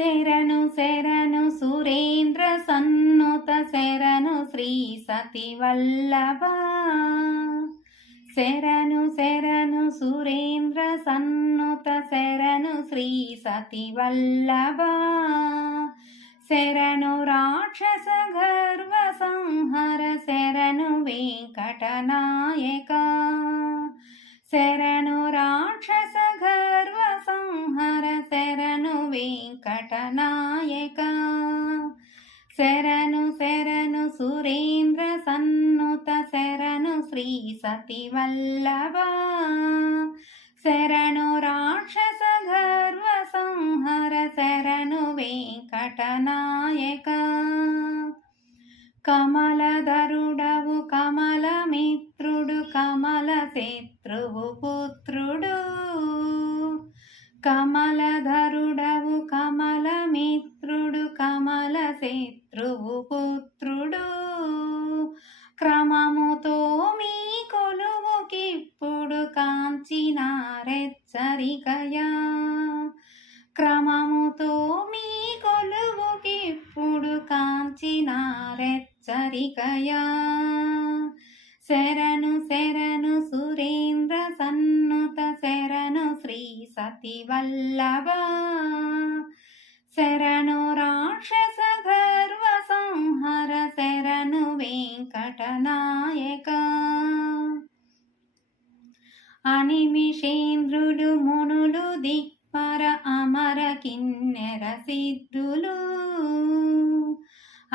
శరణు శరణు సురేంద్ర సన్నుత శరణు శ్రీ సతి వల్లభ. శరణు శరణు సురేంద్ర సన్నుత శరణు శ్రీ సతి వల్లభ. శరణు రాక్షస గర్వ సంహర శరణు వెంకటనాయక. శరణు రాక్షస గర్వ సంహర శరణు వెంకటనాయక. శరణు శరణు సురేంద్ర సన్నుత శరణు శ్రీ సతి వల్లభ. శరణు రాక్షస గర్వ సంహర శరణు వెంకటనాయక. కమలధరుడవు కమలమిత్రుడు కమల శత్రువు పుత్రుడు. కమలధరుడవు కమలమిత్రుడు కమల శత్రువు పుత్రుడు. క్రమముతో మీ కొలువుకిప్పుడు కాంచినారెచ్చరికయా. క్రమముతో మీ కొలువుకిప్పుడు కాంచినారెచ్చరికయా. శరణు శరణు సురేంద్ర సన్నుత శరణు శ్రీ సతి వల్లభ. శరణు రాక్షస గర్వ సంహర శరణు వెంకటనాయక. అనిమిషేంద్రులు మునులు దిక్పర అమర కిన్నెర సిద్ధులు.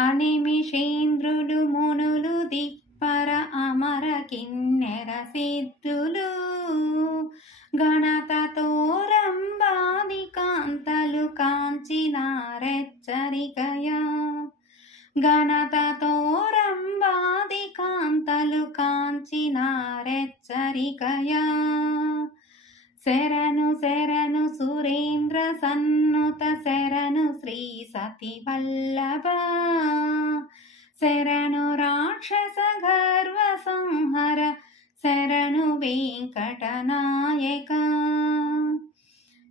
అనిమిషేంద్రులు మునులు దిక్పర అమర కిన్నెర సిద్ధులు. గణతతో రంభాది కాంతలు కాంచినారెచ్చరికయా. గణతతో రంభాది కాంతలు కాంచినారెచ్చరికయా. శరణు శరణు సురేంద్ర సన్నుత శరణు శ్రీ సతి వల్లభ. శరణు రాక్షస గర్వ సంహర శరణు వెంకటనాయక.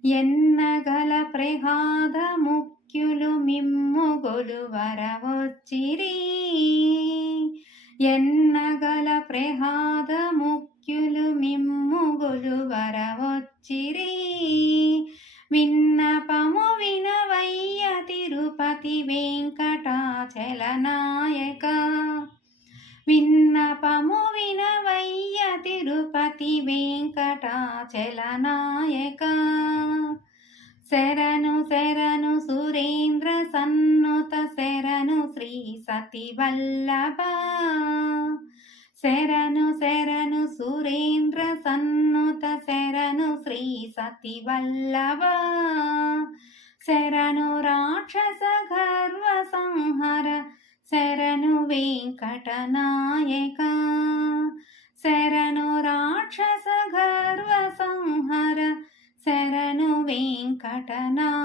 ఎన్నగల ప్రహాద ముఖ్యులు మిమ్ము గొలువర వచ్చిరి. ఎన్నగల ప్రహాద ముఖ్యులు మిమ్ము గొలువర వచ్చిరి. విన్నపము వినవయ్య తిరుపతి వెంకటాచలనాయక. విన్నపము వినవయ్య తిరుపతి వెంకటాచలనాయక. శరణు శరణు సురేంద్ర సన్నుత శరణు శ్రీ సతి వల్లభ. శరణు శరణు సురేంద్ర సన్నుత శరణు శ్రీ సతి వల్లభ. శరణు రాక్షస గర్వ సంహర శరణు వెంకటనాయక. శరణు రాక్షస గర్వ సంహర శరణు వెంకటనాయక.